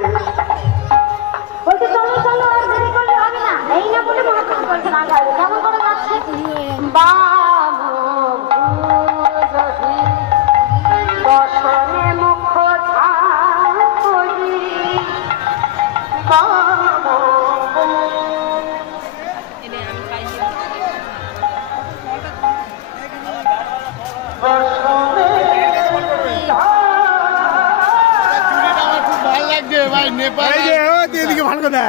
বলছি চলো চলো আর দেরি করলে হবে না। এই না বলে মহাপ্রভু বলছেন আগে আগে কেমন করে যাচ্ছে বসনে মুখ ঝাঁকুরি ভাই নেপাল এদিকে ভালো কথা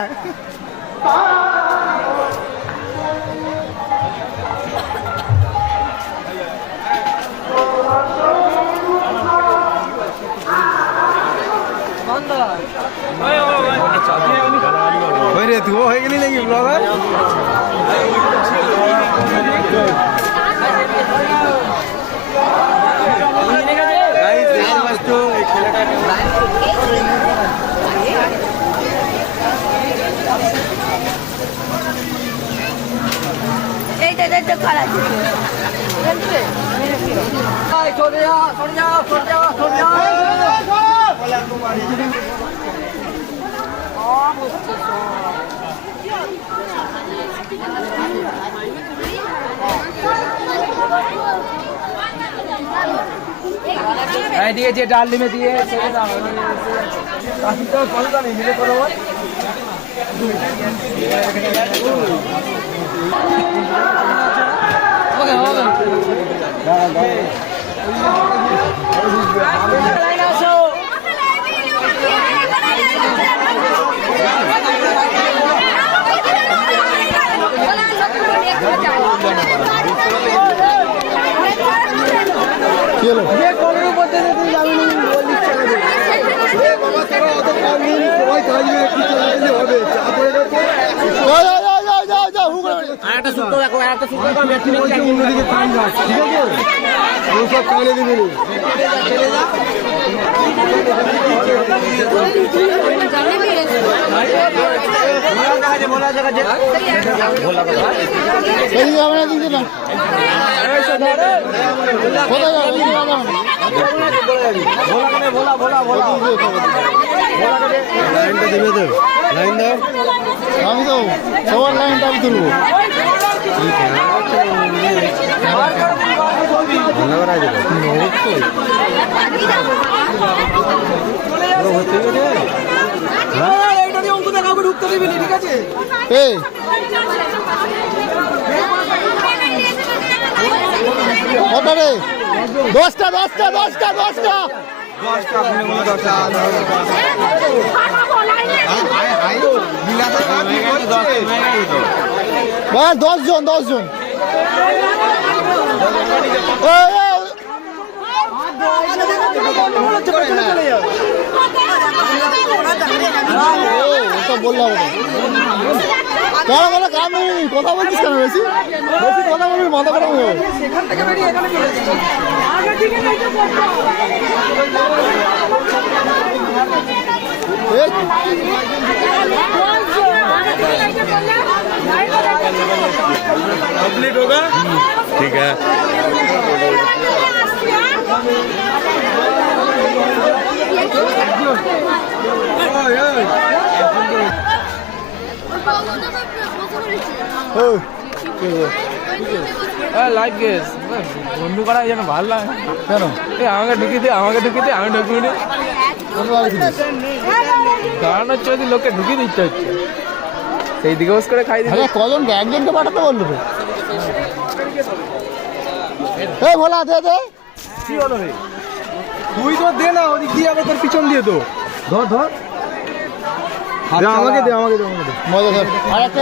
রে তুই হয়ে গেলি নাকি ব্লগার এইটা করা দিয়েছে ডাল ডিমে দিয়ে মিলে করো একটা সূত্র দেখো একটা সূত্র অন্যদিকে কান গাছ ঠিক আছে ওসব কানে দিবি লাইন দাও আমি তো সবার লাইনটা আমি তুলবো দশটা দশটা দশটা দশটা বাস 10 জন 10 জন বললাম কাম নেই কথা বলছিস কেন বেশি বেশি কথা বলবি মাথা খারাপ হবে कंप्लीट होगा ठीक है লাইভ গেস বন্ধু করা যেন ভালো লাগে কেন আমাকে ঢুকিতে আমি ঢুকিয়ে নি কারণ হচ্ছে যদি লোককে ঢুকিয়ে দিতে হচ্ছে সেই দিকে বস করে খাই দিচ্ছে কজন একজনকে পাঠাতে বললো তো ভোলা দে দে কি হলো রে তুই তো দে না ওদিক দিয়ে আবার তোর পিছন দিয়ে তো ধর ধর আমাকে দে মজা ধর আর একটা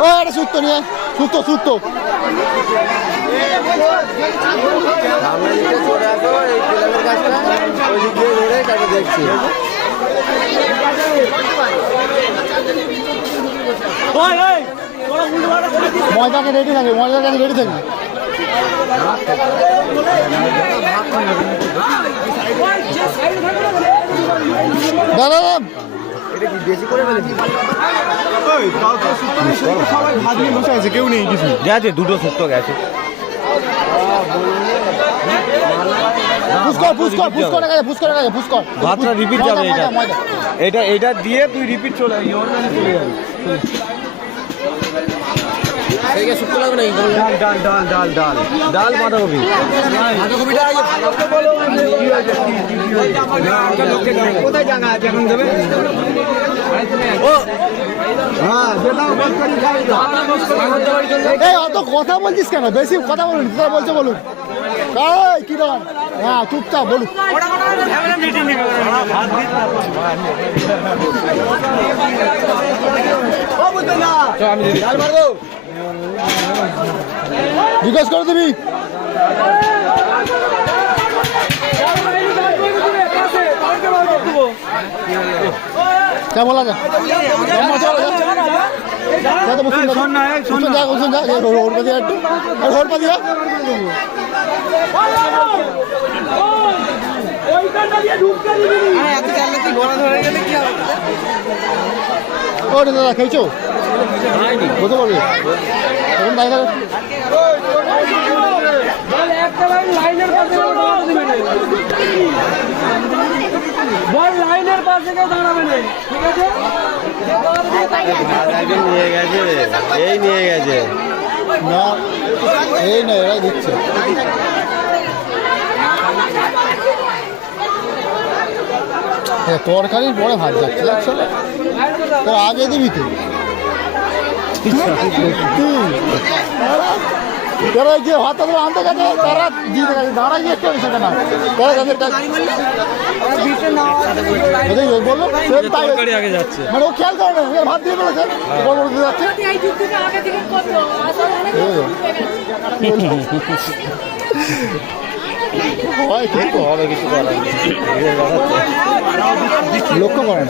ও এটা সুত্ত নিয়ে সুত্ত দেখছি ময়দাকে রেডি থাকবে দাদা এটা কি বেশি করে সবাই ভাত নিয়ে বসে আছে কেউ নেই কিছু গেছে দুটো সুস্থ গেছে পুষ্কর গেছে পুষ্কর ভাতটা রিপিট যাবে এটা এটা দিয়ে তুই রিপিট চলে যাবি শুক্তো লাগবে নাকি? ডাল ডাল ডাল ডাল ডাল বাঁধাকপি কোথায় জায়গা আছে এখন দেবে অত কথা বলছিস কেন বেশি কথা বলুন বলছে বলুন কি দাম হ্যাঁ চুপচাপ বলুন জিজ্ঞেস করে দিবি কেমন লাগে দাদা খেয়েছো বলতে পারবে এখন দাঁড়িয়ে লাইনের পাশে কেউ দাঁড়াবে না, ঠিক আছে? নিয়ে গেছে এই নিয়ে গেছে না এই না এরাই দিচ্ছে তরকারির পরে ভাত যাচ্ছে তোর আগে দিবি তো তারা যে ভাত আনতে গেছে তারা দিতে গেছে তারা গিয়ে সেটা না তারা তাদের বললো আগে যাচ্ছে মানে ও খেয়াল করে না ভাত দিয়ে বলেছে বড় বড় যাচ্ছে হয় কিন্তু হবে কিছু করার লক্ষ্য করেন